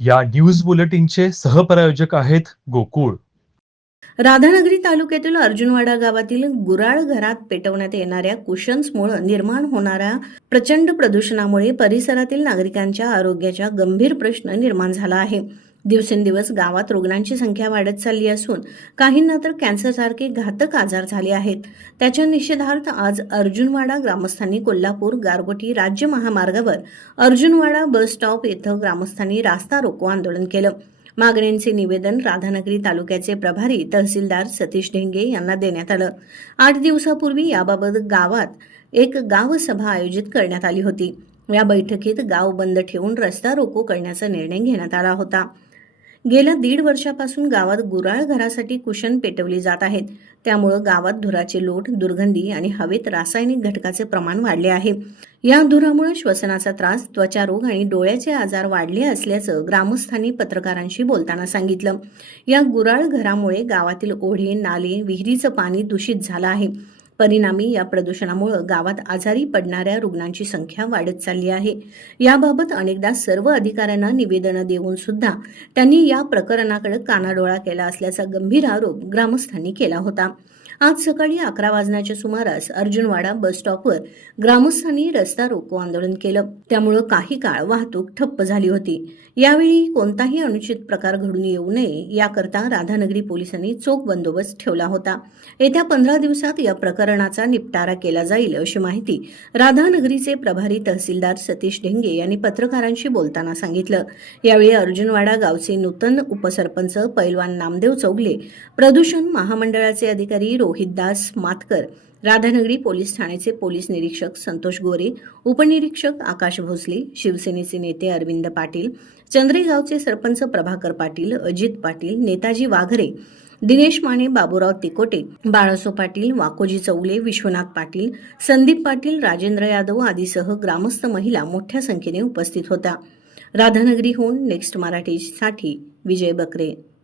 या न्यूज बुलेटिनचे सहप्रायोजक आहेत गोकुळ. राधानगरी तालुक्यातील अर्जुनवाडा गावातील गुराळ घरात पेटवण्यात येणाऱ्या कुशन्समुळे निर्माण होणाऱ्या प्रचंड प्रदूषणामुळे परिसरातील नागरिकांच्या आरोग्याचा गंभीर प्रश्न निर्माण झाला आहे. दिवसेंदिवस गावात रुग्णांची संख्या वाढत चालली असून काहींना तर कॅन्सरसारखे घातक आजार झाले आहेत. त्याच्या निषेधार्थ आज अर्जुनवाडा ग्रामस्थांनी कोल्हापूर गारगोटी राज्य महामार्गावर अर्जुनवाडा बस स्टॉप येथे ग्रामस्थांनी रास्ता रोको आंदोलन केलं. मागण्यांचे निवेदन राधानगरी तालुक्याचे प्रभारी तहसीलदार सतीश ढेंगे यांना देण्यात आलं. आठ दिवसापूर्वी याबाबत गावात एक गावसभा आयोजित करण्यात आली होती. या बैठकीत गाव बंद ठेवून रस्ता रोको करण्याचा निर्णय घेण्यात आला होता. गेल्या दीड वर्षापासून गावात गुराळ घरासाठी कुशन पेटवली जात आहेत. त्यामुळं गावात धुराचे लोट दुर्गंधी आणि हवेत रासायनिक घटकाचे प्रमाण वाढले आहे. या धुरामुळे श्वसनाचा त्रास त्वचारोग आणि डोळ्याचे आजार वाढले असल्याचं ग्रामस्थांनी पत्रकारांशी बोलताना सांगितलं. या गुराळ घरामुळे गावातील ओढे नाले विहिरीचं पाणी दूषित झालं आहे. परिणामी या प्रदूषणामुळे गावात आजारी पडणाऱ्या रुग्णांची संख्या वाढत चालली आहे. याबाबत अनेकदा सर्व अधिकाऱ्यांना निवेदनं देऊन सुद्धा त्यांनी या प्रकरणाकडे कानाडोळा केला असल्याचा गंभीर आरोप ग्रामस्थांनी केला होता. आज सकाळी अकरा वाजण्याच्या सुमारास अर्जुनवाडा बस स्टॉपवर ग्रामस्थांनी रस्ता रोको आंदोलन केलं. त्यामुळं काही काळ वाहतूक ठप्प झाली होती. यावेळी कोणताही अनुचित प्रकार घडून येऊ नये याकरता राधानगरी पोलिसांनी चोख बंदोबस्त ठेवला होता. येत्या पंधरा दिवसात या प्रकरणाचा निपटारा केला जाईल अशी माहिती राधानगरीचे प्रभारी तहसीलदार सतीश ढेंगे यांनी पत्रकारांशी बोलताना सांगितलं. यावेळी अर्जुनवाडा गावचे नूतन उपसरपंच पैलवान नामदेव चौगले प्रदूषण महामंडळाचे अधिकारी रोहितदास मातकर राधानगरी पोलीस ठाण्याचे पोलीस निरीक्षक संतोष गोरे उपनिरीक्षक आकाश भोसले शिवसेनेचे नेते अरविंद पाटील चंद्रेगावचे सरपंच प्रभाकर पाटील अजित पाटील नेताजी वाघरे दिनेश माने बाबूराव तिकोटे बाळासो पाटील वाकोजी चौले विश्वनाथ पाटील संदीप पाटील राजेंद्र यादव आदीसह ग्रामस्थ महिला मोठ्या संख्येने उपस्थित होत्या. राधानगरीहून नेक्स्ट मराठीसाठी विजय बकरे.